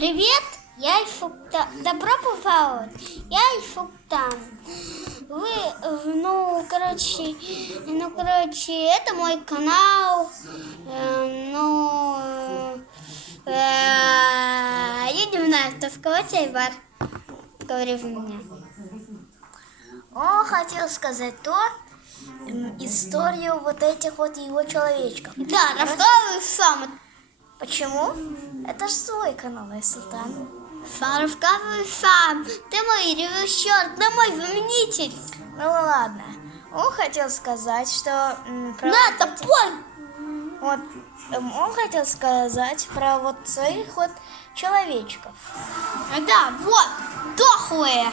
Привет, я Ифуктан. Добро пожаловать. Я Ифуктан. Это мой канал. Я не знаю, кто сказать, Айбар. Говори в меня. Он хотел сказать историю вот этих вот его человечков. Да, рассказывай сам. Почему? Это же свой канал, Айсултан. Рассказывай сам. Ты мой режиссер, ты мой заменитель. Ну ладно. Он хотел сказать, что... Он хотел сказать про вот своих вот человечков. Да, вот, дохлые.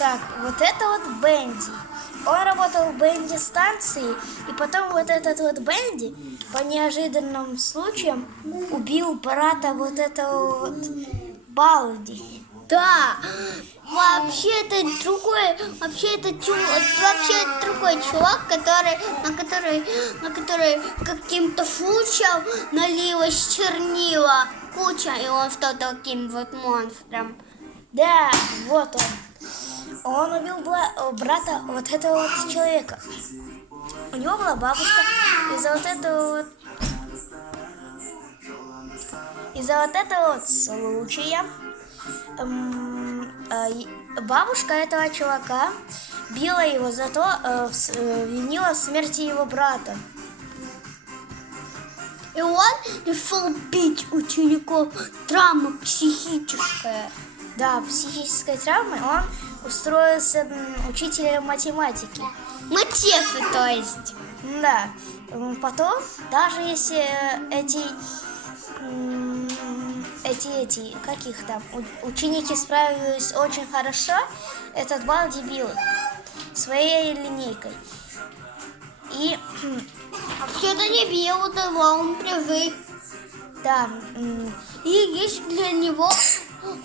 Так, вот это вот Бенди. Он работал в Бенди станции, и потом вот этот вот Бенди по неожиданным случаям убил брата вот этого вот Балди. Да, вообще это другой чувак, на который каким-то случаем налилось чернила куча, и он стал таким вот монстром. Да, вот он. Он убил брата вот этого вот человека. У него была бабушка, из-за вот этого вот случая бабушка этого чувака била его, зато винила в смерти его брата. И он решил бить учеников. Травма психическая. Да, психической травмой он устроился учителем математики. Матефы, то есть. Да. Потом, даже если как их там, ученики справились очень хорошо, этот Балди бил их своей линейкой. И вообще-то не бил, давал он привык. да. И есть для него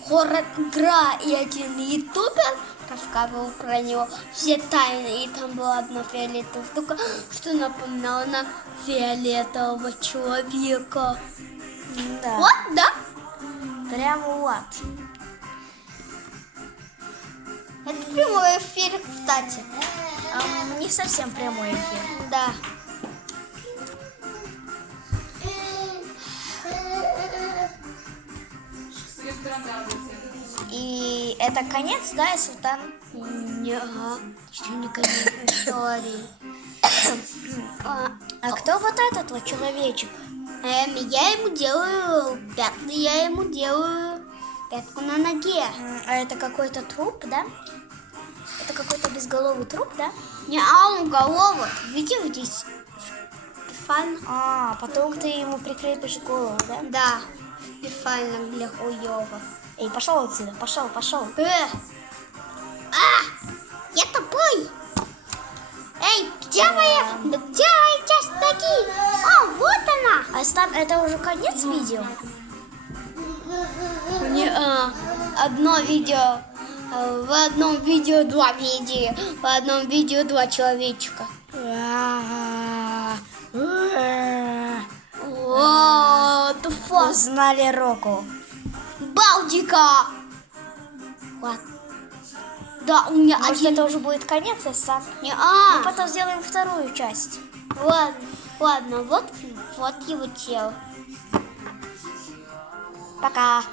хоррор-игра, и один ютубер рассказывал про него все тайны, и там была одна фиолетовая штука, что напоминала на фиолетового человека. Да. Вот, да? Прямо вот. Это прямой эфир, кстати. Не совсем прямой эфир. Да. И это конец, да, Айсултан? Ага, еще не конец истории. А кто вот этот вот человечек? Я ему делаю пятку на ноге. А это какой-то труп, да? Это какой-то безголовый труп, да? Не, он голову. Видишь здесь? Специально. Потом ты ему прикрепишь голову, да? Да, специально для хуёва. Эй, пошел отсюда, пошел. Я тупой. Эй, где моя часть ноги? Вот она. Айсултан, это уже конец видео? Одно видео. В одном видео два видео. В одном видео два человечка. Узнали Року. Балдика. Вот. Да, у меня Может, один. это уже будет конец, Айсултан? Мы потом сделаем вторую часть. Ладно, вот его тело. Пока.